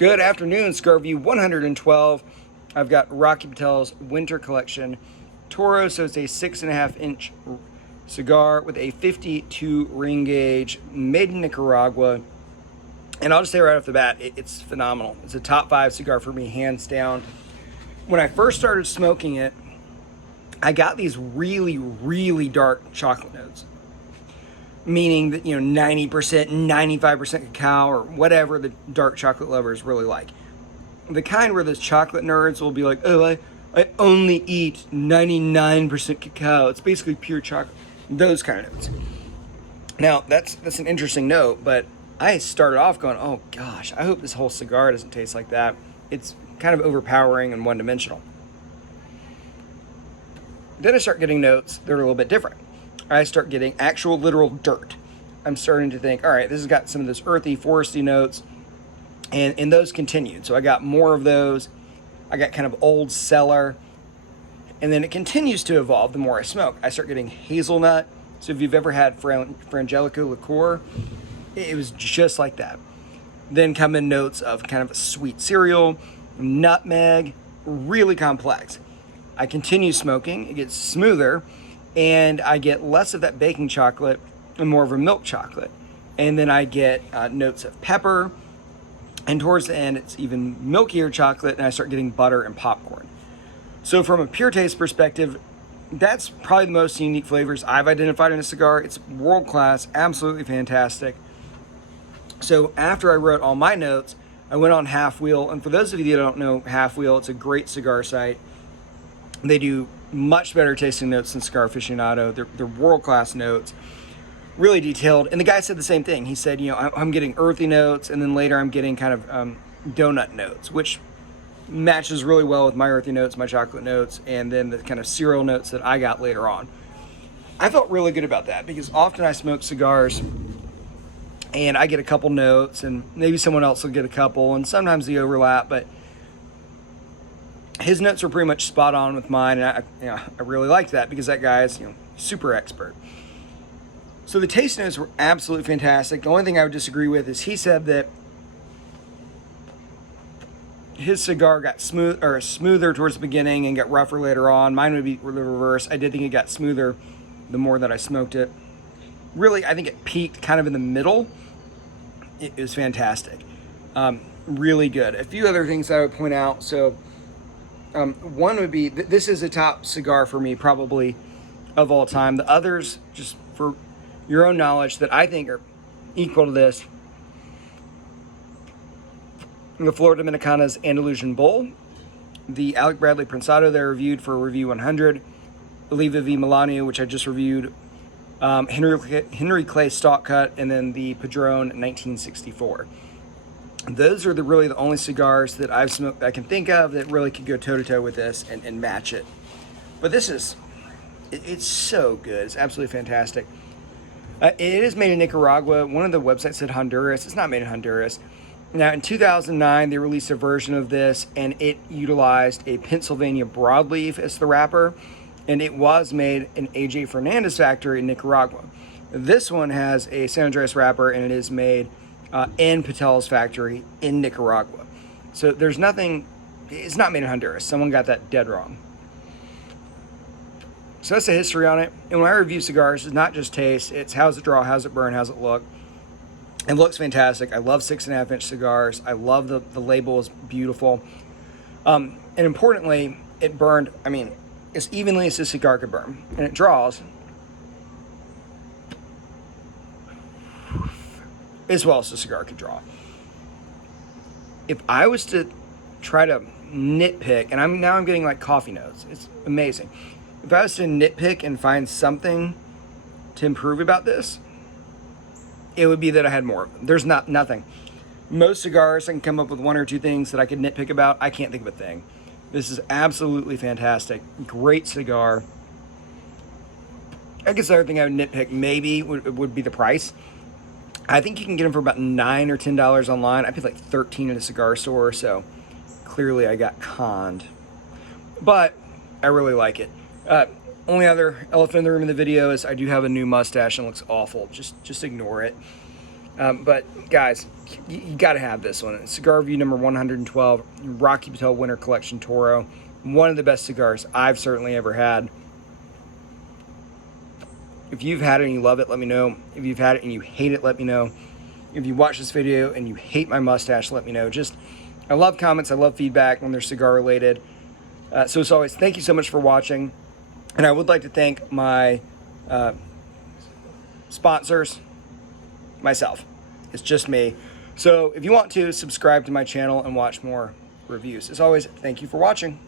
Good afternoon, Cigar Review 112. I've got Rocky Patel's Winter Collection Toro, so it's a 6.5-inch cigar with a 52 ring gauge, made in Nicaragua. And I'll just say right off the bat, it's phenomenal. It's a top 5 cigar for me, hands down. When I first started smoking it, I got these really, really dark chocolate notes. Meaning that, 90%, 95% cacao, or whatever the dark chocolate lovers really like. The kind where those chocolate nerds will be like, oh, I only eat 99% cacao. It's basically pure chocolate. Those kind of notes. Now, that's an interesting note, but I started off going, oh gosh, I hope this whole cigar doesn't taste like that. It's kind of overpowering and one-dimensional. Then I start getting notes that are a little bit different. I start getting actual literal dirt. I'm starting to think, all right, this has got some of this earthy, foresty notes, and those continued. So I got more of those. I got kind of old cellar, and then it continues to evolve the more I smoke. I start getting hazelnut. So if you've ever had Frangelico liqueur, it was just like that. Then come in notes of kind of a sweet cereal, nutmeg, really complex. I continue smoking, it gets smoother, and I get less of that baking chocolate and more of a milk chocolate. And then I get notes of pepper, and towards the end it's even milkier chocolate, and I start getting butter and popcorn. So from a pure taste perspective, that's probably the most unique flavors I've identified in a cigar. It's world class, absolutely fantastic. So after I wrote all my notes, I went on Half Wheel, and for those of you that don't know Half Wheel, it's a great cigar site. They do much better tasting notes than Cigar Aficionado. They're world-class notes, really detailed. And the guy said the same thing. He said, I'm getting earthy notes, and then later I'm getting kind of donut notes, which matches really well with my earthy notes, my chocolate notes, and then the kind of cereal notes that I got later on. I felt really good about that because often I smoke cigars and I get a couple notes, and maybe someone else will get a couple, and sometimes they overlap, but his notes were pretty much spot on with mine, and I really liked that because that guy is super expert. So the taste notes were absolutely fantastic. The only thing I would disagree with is he said that his cigar got smoother towards the beginning and got rougher later on. Mine would be the reverse. I did think it got smoother the more that I smoked it. Really, I think it peaked kind of in the middle. It was fantastic. Really good. A few other things I would point out. So one would be, this is a top cigar for me probably of all time. The others, just for your own knowledge, that I think are equal to this: the Flor Dominicana's Andalusian Bull, the Alec Bradley Prensado that I reviewed for Review 100, Oliva V. Milano, which I just reviewed, Henry Clay Stalk Cut, and then the Padron 1964. Those are really the only cigars that I've smoked I can think of that really could go toe-to-toe with this and match it. But this is, it's so good. It's absolutely fantastic. It is made in Nicaragua. One of the websites said Honduras. It's not made in Honduras. Now, in 2009, they released a version of this, and it utilized a Pennsylvania broadleaf as the wrapper, and it was made in A.J. Fernandez factory in Nicaragua. This one has a San Andreas wrapper, and it is made in Patel's factory in Nicaragua. So there's nothing, it's not made in Honduras. Someone got that dead wrong. So that's the history on it. And when I review cigars, it's not just taste, it's how's it draw, how's it burn, how's it look. It looks fantastic. I love 6.5-inch cigars. I love the label is beautiful. And importantly, it burned, as evenly as a cigar could burn. And it draws as well as the cigar could draw. If I was to try to nitpick, and I'm getting like coffee notes, it's amazing. If I was to nitpick and find something to improve about this, it would be that I had more of them. There's nothing. Most cigars, I can come up with one or two things that I could nitpick about. I can't think of a thing. This is absolutely fantastic. Great cigar. I guess the other thing I would nitpick maybe would be the price. I think you can get them for about $9 or $10 online. I paid like $13 at a cigar store, so clearly I got conned. But I really like it. Only other elephant in the room in the video is I do have a new mustache and it looks awful. Just ignore it. But guys, you got to have this one. Cigar Review number 112, Rocky Patel Winter Collection Toro. One of the best cigars I've certainly ever had. If you've had it and you love it, let me know. If you've had it and you hate it, let me know. If you watch this video and you hate my mustache, let me know. I love comments. I love feedback when they're cigar related. So as always, thank you so much for watching. And I would like to thank my sponsors, myself. It's just me. So if you want to, subscribe to my channel and watch more reviews. As always, thank you for watching.